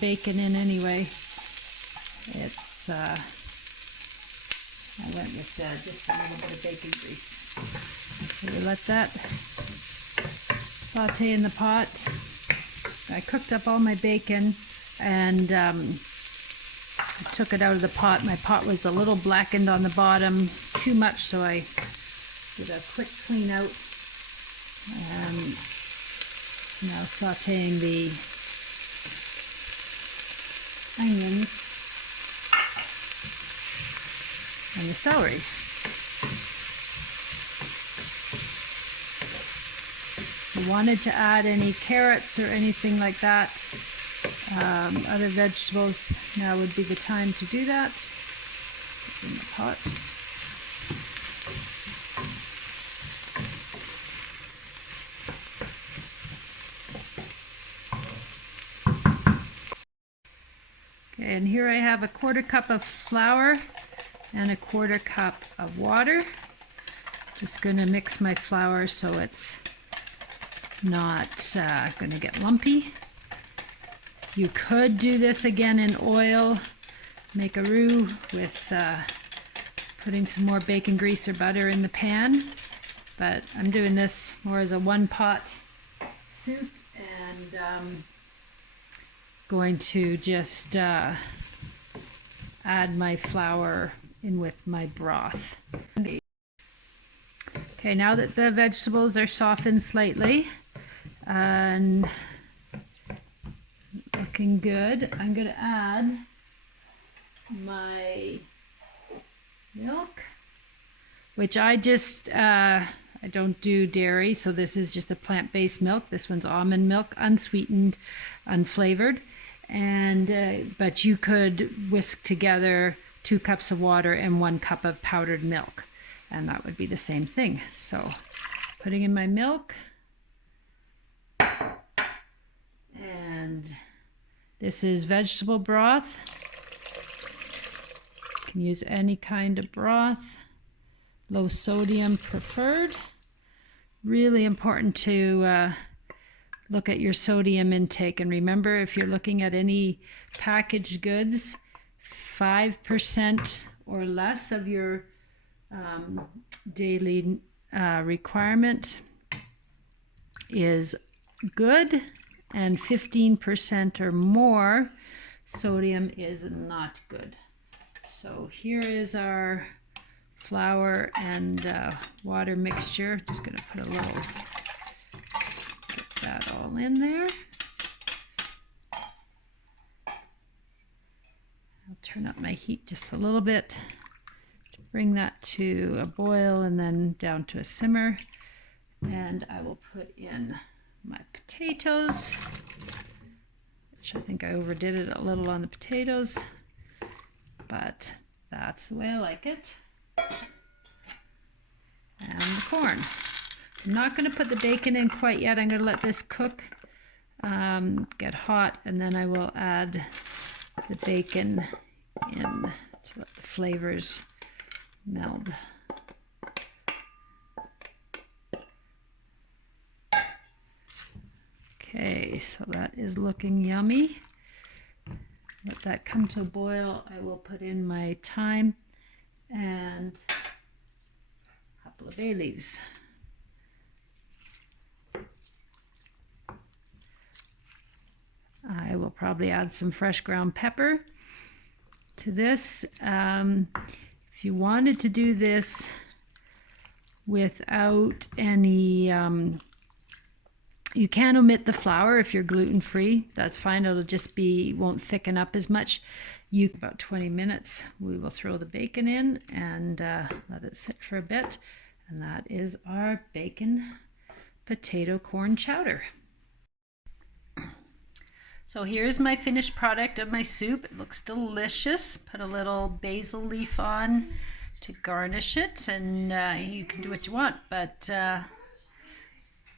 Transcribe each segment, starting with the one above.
bacon in anyway. It's I went with just a little bit of bacon grease. So we let that saute in the pot. I cooked up all my bacon and I took it out of the pot. My pot was a little blackened on the bottom, too much, so I did a quick clean out. Now sauteing the onions and the celery. If you wanted to add any carrots or anything like that, other vegetables, now would be the time to do that. Put in the pot. Okay, and here I have a 1/4 cup of flour and a 1/4 cup of water. Just going to mix my flour so it's not going to get lumpy. You could do this again in oil, make a roux with putting some more bacon grease or butter in the pan, but I'm doing this more as a one-pot soup, and going to just add my flour in with my broth. Okay, now that the vegetables are softened slightly and looking good, I'm going to add my milk, which I don't do dairy, so this is just a plant-based milk. This one's almond milk, unsweetened, unflavored. And but you could whisk together 2 cups of water and 1 cup of powdered milk, and that would be the same thing. So putting in my milk, and this is vegetable broth. You can use any kind of broth, low sodium preferred. Really important to look at your sodium intake, and remember, if you're looking at any packaged goods, 5% or less of your daily requirement is good, and 15% or more sodium is not good. So here is our flour and water mixture. Just going to put a little, get that all in there. I'll turn up my heat just a little bit to bring that to a boil and then down to a simmer. And I will put in my potatoes, which I think I overdid it a little on the potatoes, but that's the way I like it. And the corn. I'm not going to put the bacon in quite yet. I'm going to let this cook, get hot, and then I will add the bacon in to let the flavors meld. Okay, so that is looking yummy. Let that come to a boil. I will put in my thyme and a couple of bay leaves. I will probably add some fresh ground pepper to this. If you wanted to do this without any, you can omit the flour if you're gluten-free. That's fine. It'll just be, won't thicken up as much. About 20 minutes, we will throw the bacon in and let it sit for a bit. And that is our bacon potato corn chowder. So here's my finished product of my soup. It looks delicious. Put a little basil leaf on to garnish it, and you can do what you want, but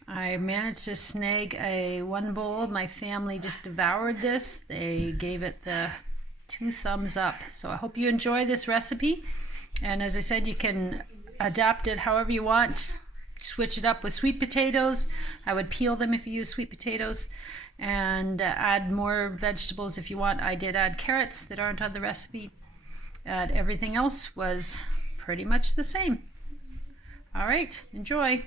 I managed to snag one bowl. My family just devoured this. They gave it the 2 thumbs up. So I hope you enjoy this recipe, and as I said, you can adapt it however you want. Switch it up with sweet potatoes. I would peel them if you use sweet potatoes, and add more vegetables if you want. I did add carrots that aren't on the recipe, and everything else was pretty much the same. All right, enjoy.